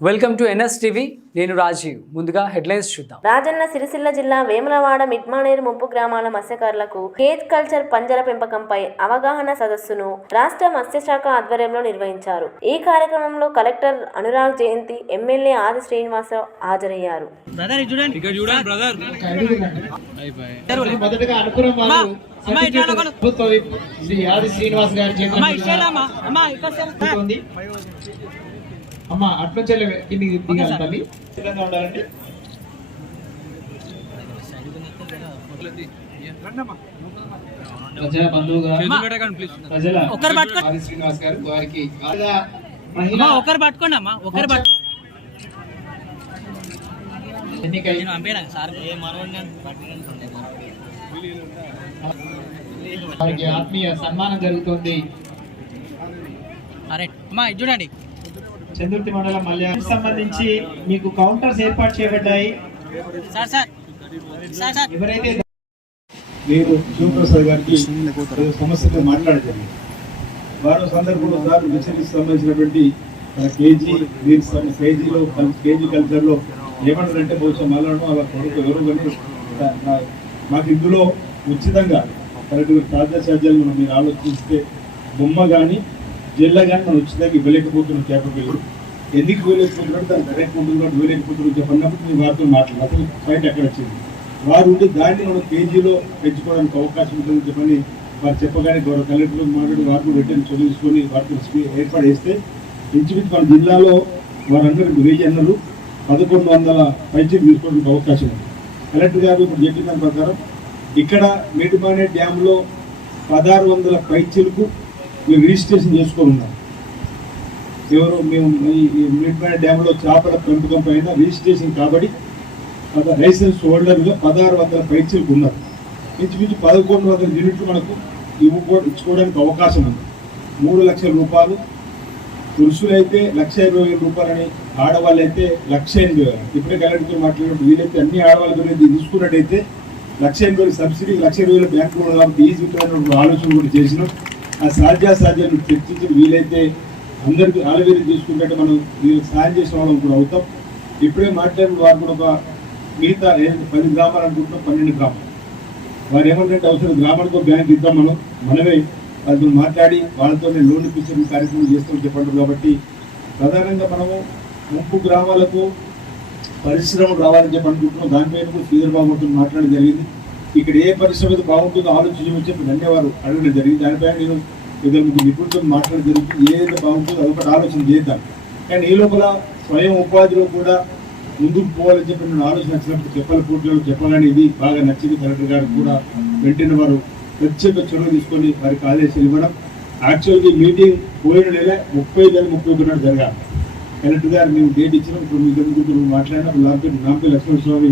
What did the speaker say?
Welcome to NS TV. నేను రాజీవ్. ముందుగా headlines చూద్దాం. రాజన్న సిరిసిల్ల జిల్లా వేములవాడ మిడ్మానేరు ముంపు గ్రామాల మత్స్యకారులకు కేజ్ కల్చర్ పంజర పెంపకంపై అవగాహన సదస్సును రాష్ట్ర మత్స్యశాఖ ఆధ్వర్యంలో నిర్వహించారు. ఈ కార్యక్రమంలో కలెక్టర్ అనురాగ్ జయంతి ఎమ్మెల్యే ఆది శ్రీనివాసరావు హాజరయ్యారు. ప్రభుత్వ శ్రీనివాస్ గారి చేతుల ఉంది. అమ్మ అట్ల చెల్లె కిందికి దిగాలి తల్లి. సిద్ధంగా ఉండాలండి. ప్రజల బంధువుగా ప్రజల ఆది శ్రీనివాస్ గారు వారికి ఆదిగా మహిళా ఒకరు పట్టుకోండి అమ్మా ఒకరు పట్టు సార్ వారికి ఆత్మీయ సన్మానం జరుగుతుంది. అరే అమ్మా ఇది చూడండి. చంద్రుతి మండలం మల్యానికి సంబంధించి మీకు కౌంటర్స్ ఏర్పాటు చేయబడ్డాయి. ఎవరైతే నేను శివప్రసాద్ గారికి సమస్యతో మాట్లాడతాను. వారు సందర్భంలో సార్ మిషనరీకి సంబంధించినటువంటి కేజీ మీరు కేజీలో కేజీ కల్చర్లో ఏమంటారంటే బహుశా మళ్ళీ అలా కొడుకు ఎవరు కానీ మాకు ఇందులో ఉచితంగా కరెక్ట్గా తాజా ఛార్జీలు మీరు ఆలోచిస్తే బొమ్మ కానీ జిల్ల కానీ మనం ఉచితంగా ఇవ్వలేకపోతున్నాం క్యాపబిల్ ఎందుకు ఇవ్వలేకపోతున్నాడు దాని కరెక్ట్ ఉంటుంది కాబట్టి ఇవ్వలేకపోతున్నాం చెప్పినప్పుడు మేము వారితో మాట్లాడాలి అసలు ఫైట్ ఎక్కడ వచ్చింది? వారు ఉండి దాన్ని మనం కేజీలో పెంచుకోవడానికి అవకాశం ఉంటుందని చెప్పని వారు చెప్పగానే గౌరవ కలెక్టర్ మాట్లాడి వారిని రిటర్న్ చదివించుకొని వారికి ఏర్పాటు చేస్తే ఇంచుమించు మన జిల్లాలో వారందరూ వెయ్యి అన్నారు. పదకొండు వందల పైచీలు తీసుకోవడానికి అవకాశం ఉంది. కలెక్టర్ గారు ఇప్పుడు చెప్పిన దాని ప్రకారం ఇక్కడ మేటిపానే డ్యాంలో పదహారు వందల పైచీలకు మేము రిజిస్ట్రేషన్ చేసుకొని ఎవరు మేము ఈ మిడ్మైన డ్యాంలో చేపల పెంపకం పైన రిజిస్ట్రేషన్ కాబట్టి పద లైసెన్స్ హోల్డర్గా పదహారు వందల పైచీలకు ఉన్నారు. ఇంచుమించు పదకొండు వందల యూనిట్లు మనకు ఇవ్వ ఇచ్చుకోవడానికి అవకాశం ఉంది. మూడు లక్షల రూపాయలు. పురుషులైతే లక్ష ఇరవై వేల రూపాయలని ఆడవాళ్ళు అయితే లక్ష ఎనభై వేలు. ఇప్పుడే కలెక్టర్తో మాట్లాడినప్పుడు వీలైతే అన్ని ఆడవాళ్ళ గురించి తీసుకున్నట్టయితే లక్ష ఎనభై వేలు సబ్సిడీ లక్ష ఇరవై వేల బ్యాంకు కాబట్టి ఈజీ ఆలోచన కూడా చేసినాం. ఆ సాధ్యాసాధ్యాన్ని చర్చించి వీలైతే అందరికీ ఆలవేరి తీసుకుంటే మనం వీళ్ళకి సాయం చేసిన వాళ్ళం కూడా అవుతాం. ఇప్పుడే మాట్లాడిన వారు కూడా ఒక మిగతా పది గ్రామాలు అనుకుంటున్నాం పన్నెండు గ్రామాలు. వారు ఏమంటే అవసరం గ్రామానికి బ్యాంక్ ఇద్దాం మనం మనమే వాళ్ళతో మాట్లాడి వాళ్ళతోనే లోన్ ఇప్పించే కార్యక్రమం చేస్తాం చెప్పండి కాబట్టి ప్రధానంగా మనము ముంపు గ్రామాలకు పరిశ్రమలు రావాలని చెప్పి అనుకుంటున్నాం. దానిపైన కూడా శ్రీధర్ బాబు మాట్లాడడం జరిగింది. ఇక్కడ ఏ పరిశ్రమ బాగుంటుందో ఆలోచించమని చెప్పి ధన్యవాదాలు అడగడం జరిగింది. దానిపై నేను ఇద్దరు ముగ్గురు నిపుణులతో మాట్లాడడం జరిగింది. ఏదైతే బాగుంటుందో అదొకటి ఆలోచన చేద్దాం. కానీ ఈ లోపల స్వయం ఉపాధిలో కూడా ముందుకు పోవాలని చెప్పి నేను ఆలోచన నచ్చినప్పుడు చెప్పాలి పూర్తిలో చెప్పాలని ఇది బాగా నచ్చింది. కలెక్టర్ గారు కూడా వెంటనే వారు ప్రత్యేక చొరవ తీసుకొని వారికి ఆదేశాలు ఇవ్వడం. యాక్చువల్గా మీటింగ్ పోయిన నెల ముప్పై వేల ముప్పై ఒకటి నాడు జరగాలి. కలెక్టర్ గారు మేము డేట్ ఇచ్చినాం. ఇప్పుడు మీ దగ్గర మాట్లాడినప్పుడు నాంపల్లి లక్ష్మణ స్వామి